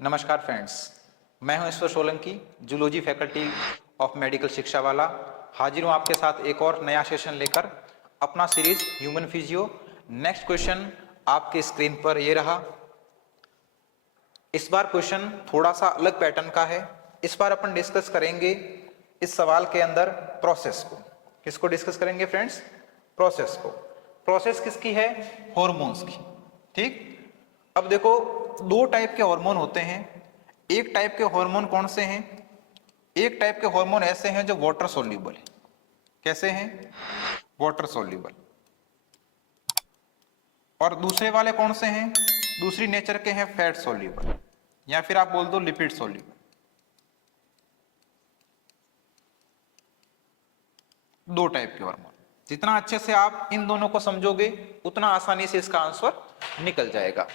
नमस्कार फ्रेंड्स, मैं हूं Ishwar Solanki, zoology faculty of medical शिक्षा वाला। हाजिर हूं आपके साथ एक और नया सेशन लेकर, अपना series human physio. Next question आपके स्क्रीन पर ये रहा। इस बार क्वेश्चन थोड़ा सा अलग पैटर्न का है। इस बार अपन डिस्कस करेंगे इस सवाल के अंदर प्रोसेस को। किसको डिस्कस करेंगे फ्रेंड्स? प्रोसेस को। प्रोसेस किसकी है? हॉर्मोन्स की। ठीक, अब देखो दो टाइप के हार्मोन होते हैं। एक टाइप के हार्मोन कौन से हैं? एक टाइप के हार्मोन ऐसे हैं जो वाटर सोल्यूबल है। कैसे हैं? Water soluble. और दूसरे वाले कौन से हैं? दूसरी नेचर के हैं फैट सोल्यूबल, या फिर आप बोल दो लिपिड सोल्यूबल। दो टाइप के हार्मोन। जितना अच्छे से आप इन दोनों को समझोगे उतना आसानी से इसका आंसर निकल जाएगा।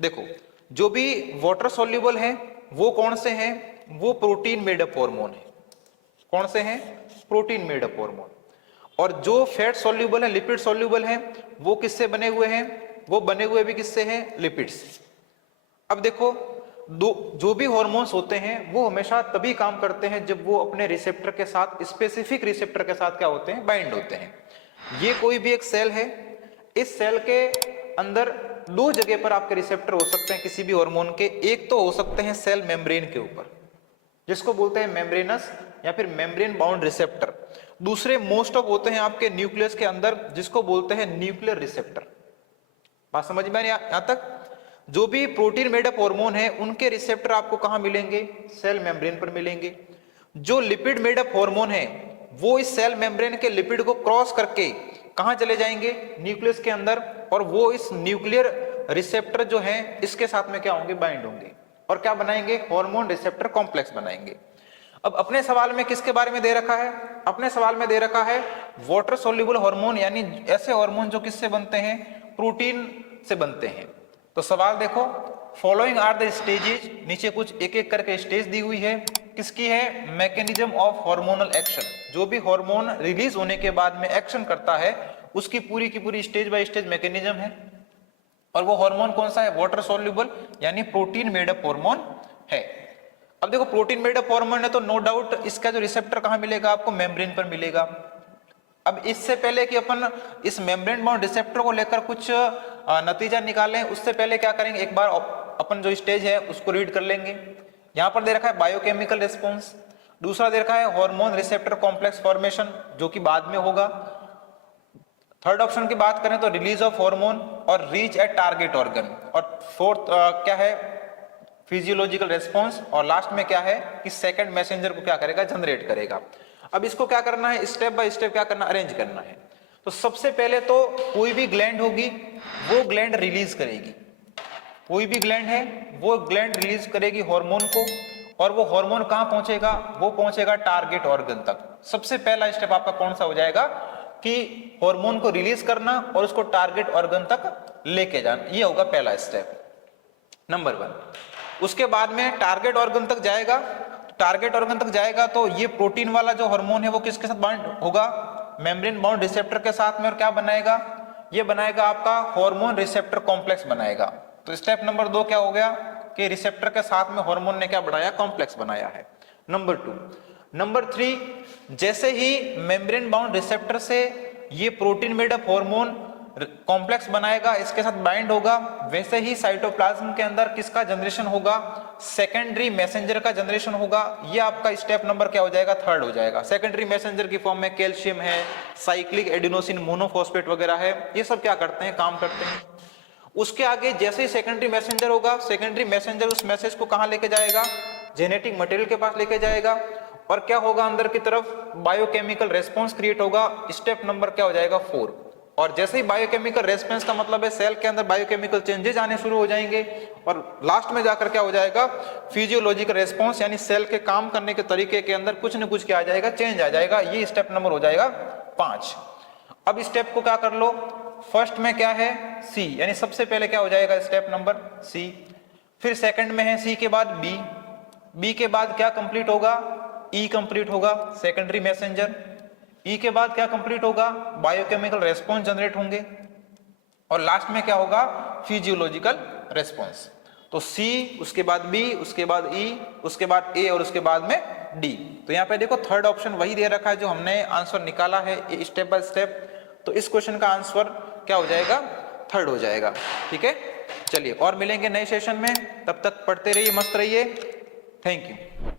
देखो, जो भी वाटर सोल्यूबल है वो कौन से हैं? वो प्रोटीन मेडअप हार्मोन है। कौन से हैं? Protein made up hormone. और जो फैट सोल्यूबल है, लिपिड सोल्यूबल है, वो किससे बने हुए हैं? वो बने हुए भी किससे हैं? लिपिड से। अब देखो, जो भी हार्मोन्स होते हैं वो हमेशा तभी काम करते हैं जब वो अपने रिसेप्टर के साथ, स्पेसिफिक रिसेप्टर के साथ क्या होते हैं? बाइंड होते हैं। ये कोई भी एक सेल है, इस सेल के अंदर दो जगह पर आपके रिसेप्टर हो सकते हैं किसी भी हार्मोन के। एक तो हो सकते हैं सेल मेम्ब्रेन के ऊपर, जिसको बोलते हैं मेम्ब्रेनस या फिर मेम्ब्रेन बाउंड रिसेप्टर। दूसरे मोस्ट ऑफ होते हैं आपके न्यूक्लियस के अंदर, जिसको बोलते हैं न्यूक्लियर रिसेप्टर। बात समझ में यहां तक? जो भी प्रोटीन मेडअप हार्मोन है उनके रिसेप्टर आपको कहां मिलेंगे? सेल मेम्ब्रेन पर मिलेंगे। जो लिपिड मेडअप हार्मोन है वो इस सेल मेम्ब्रेन के लिपिड को क्रॉस करके कहां चले जाएंगे? न्यूक्लियस के अंदर। और वो इस न्यूक्लियर रिसेप्टर जो है इसके साथ में क्या होंगे? बाइंड होंगे और क्या बनाएंगे? हार्मोन रिसेप्टर कॉम्प्लेक्स बनाएंगे। अब अपने सवाल में किसके बारे में दे रखा है? अपने सवाल में दे रखा है वाटर सोल्यूबल हार्मोन, यानी ऐसे हार्मोन जो किससे बनते हैं? प्रोटीन से बनते हैं। तो सवाल देखो, फॉलोइंग आर द स्टेजेस, नीचे कुछ एक एक करके स्टेज दी हुई है। किसकी है? Mechanism of hormonal action. जो भी हार्मोन रिलीज होने के बाद में एक्शन करता है उसकी पूरी की पूरी स्टेज बाय स्टेज मैकेनिज्म है। और वो हार्मोन कौन सा है? वाटर सोल्यूबल यानी प्रोटीन मेडअप हार्मोन है। अब देखो, प्रोटीन मेडअप हार्मोन है तो नो डाउट इसका जो रिसेप्टर कहां मिलेगा? आपको मेम्ब्रेन पर मिलेगा। अब इससे पहले कि अपन इस मेम्ब्रेन बाउंड रिसेप्टर को लेकर कुछ नतीजा निकालें, उससे पहले क्या करेंगे? एक बार अपन जो स्टेज है उसको रीड कर लेंगे। यहां पर दे रखा है बायोकेमिकल रिस्पॉन्स, दूसरा दे रखा है हार्मोन रिसेप्टर कॉम्प्लेक्स फॉर्मेशन, जो कि बाद में होगा। थर्ड ऑप्शन की बात करें तो रिलीज ऑफ हार्मोन और रीच एट टारगेट ऑर्गन। और फोर्थ क्या है? Physiological response. और लास्ट में क्या है कि सेकंड मैसेंजर को क्या करेगा? जनरेट करेगा। अब इसको क्या करना है? स्टेप बाय स्टेप क्या करना? अरेंज करना है। तो सबसे पहले तो कोई भी ग्लैंड होगी वो ग्लैंड रिलीज करेगी। कोई भी ग्लैंड है वो ग्लैंड रिलीज करेगी हार्मोन को, और वो हार्मोन कहां पहुंचेगा? वो पहुंचेगा टारगेट ऑर्गन तक। सबसे पहला स्टेप आपका कौन सा हो जाएगा? कि हार्मोन को रिलीज करना और उसको टारगेट ऑर्गन तक लेके जाना। ये होगा पहला स्टेप, नंबर 1। उसके बाद में टारगेट ऑर्गन तक जाएगा। टारगेट ऑर्गन तक जाएगा तो ये प्रोटीन वाला जो हार्मोन है वो किसके साथ बाइंड होगा? मेम्ब्रेन बाउंड रिसेप्टर के साथ में। और क्या बनाएगा? ये बनाएगा आपका हार्मोन रिसेप्टर कॉम्प्लेक्स बनाएगा। तो स्टेप नंबर 2 क्या हो गया? कि रिसेप्टर के साथ में हार्मोन ने क्या बनाया? कॉम्प्लेक्स बनाया है। नंबर 2। नंबर 3, जैसे ही मेम्ब्रेन बाउंड रिसेप्टर से ये प्रोटीन मेडअप हार्मोन कॉम्प्लेक्स बनाएगा, इसके साथ बाइंड होगा, वैसे ही साइटोप्लाज्म के अंदर किसका जनरेशन होगा? सेकेंडरी मैसेंजर का जनरेशन होगा। ये आपका स्टेप नंबर क्या हो जाएगा? 3rd हो जाएगा। सेकेंडरी मैसेंजर की फॉर्म में कैल्शियम है, साइक्लिक एडिनोसिन मोनोफॉस्फेट वगैरह है, ये सब क्या करते हैं? काम करते हैं। उसके आगे जैसे ही सेकेंडरी मैसेंजर होगा, सेकेंडरी मैसेंजर उस मैसेज को कहां लेके जाएगा? जेनेटिक मटेरियल के पास लेके जाएगा। और क्या होगा? अंदर की तरफ बायोकेमिकल रेस्पॉन्स क्रिएट होगा। स्टेप नंबर क्या हो जाएगा? 4। और जैसे ही बायोकेमिकल रेस्पॉन्स का मतलब है सेल के अंदर बायोकेमिकल चेंजेस आने शुरू हो जाएंगे। और लास्ट में जाकर क्या हो जाएगा? फिजियोलॉजिकल रेस्पॉन्स, यानी सेल के काम करने के तरीके के अंदर कुछ न कुछ क्या आ जाएगा? चेंज आ जाएगा। ये स्टेप नंबर हो जाएगा 5। अब स्टेप को क्या कर लो? फर्स्ट में क्या है? सी, यानी सबसे पहले क्या हो जाएगा? Step number C. फिर सेकंड में है सी के बाद बी। बी के बाद क्या कंप्लीट होगा? ई कंप्लीट होगा, सेकेंडरी मैसेंजर। ई के बाद क्या कंप्लीट होगा? बायोकेमिकल रेस्पॉन्स जनरेट होंगे। और लास्ट में क्या होगा? Physiological response. तो सी, उसके बाद बी, उसके बाद ई, उसके बाद ए और उसके बाद में डी। तो यहाँ पे देखो थर्ड ऑप्शन वही दे रखा है जो हमने आंसर निकाला है स्टेप बाय स्टेप। तो इस क्वेश्चन का आंसर क्या हो जाएगा, थर्ड हो जाएगा। ठीक है, चलिए और मिलेंगे नए सेशन में, तब तक पढ़ते रहिए, मस्त रहिए। Thank you.